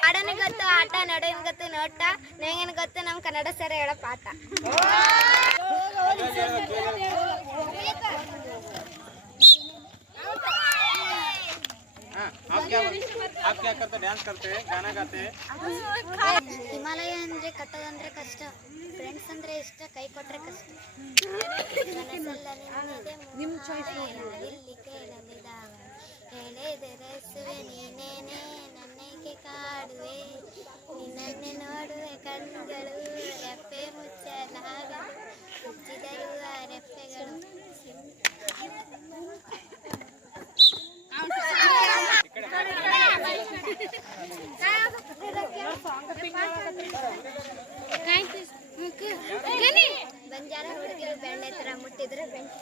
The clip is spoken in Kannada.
ಹಾಡನ ಗೊತ್ತು ಆಟ ನಡೆಯನ್ ಗೊತ್ತು ನೋಟ ನಂಗೇನು ಗೊತ್ತು ನಮ್ಮ ಕನ್ನಡ ಸರ್ ಹೇಳೋ ಪಾಠ. आप क्या करते? डांस करते, गाना गाते. ಹಿಮಾಲಯ ಅಂದ್ರೆ ಕಟ್ಟೋದಂದ್ರೆ ಕಷ್ಟ, ಫ್ರೆಂಡ್ಸ್ ಅಂದ್ರೆ ಇಷ್ಟ, ಕೈ ಕೊಟ್ರೆ ಕಷ್ಟ. ನಿಮ್ಮ ಚಾಯ್ಸ್ ಇಲ್ಲಿ ಕೇಳಲಿದಾವ ಹೇಳಿದರಸುವೆ ನೀನೇನೆ ನನ್ನಕ್ಕೆ ಕಾಡುವೆ ನಿನ್ನನ್ನೇ ನೋಡುವೆ ಕಣ್ಣುಗಳು ರೆಪ್ಪೆ ಮುಚ್ಚಲಾಗ ಮುಚ್ಚಿದರು ಆ ರೆಪ್ಪೆಗಳು. ಬಂಜಾರ ಹುಡುಗಿರು ಬೆಣ್ಣೆ ತರ ಮುಟ್ಟಿದ್ರೆ ಬೆಣ್ಣೆ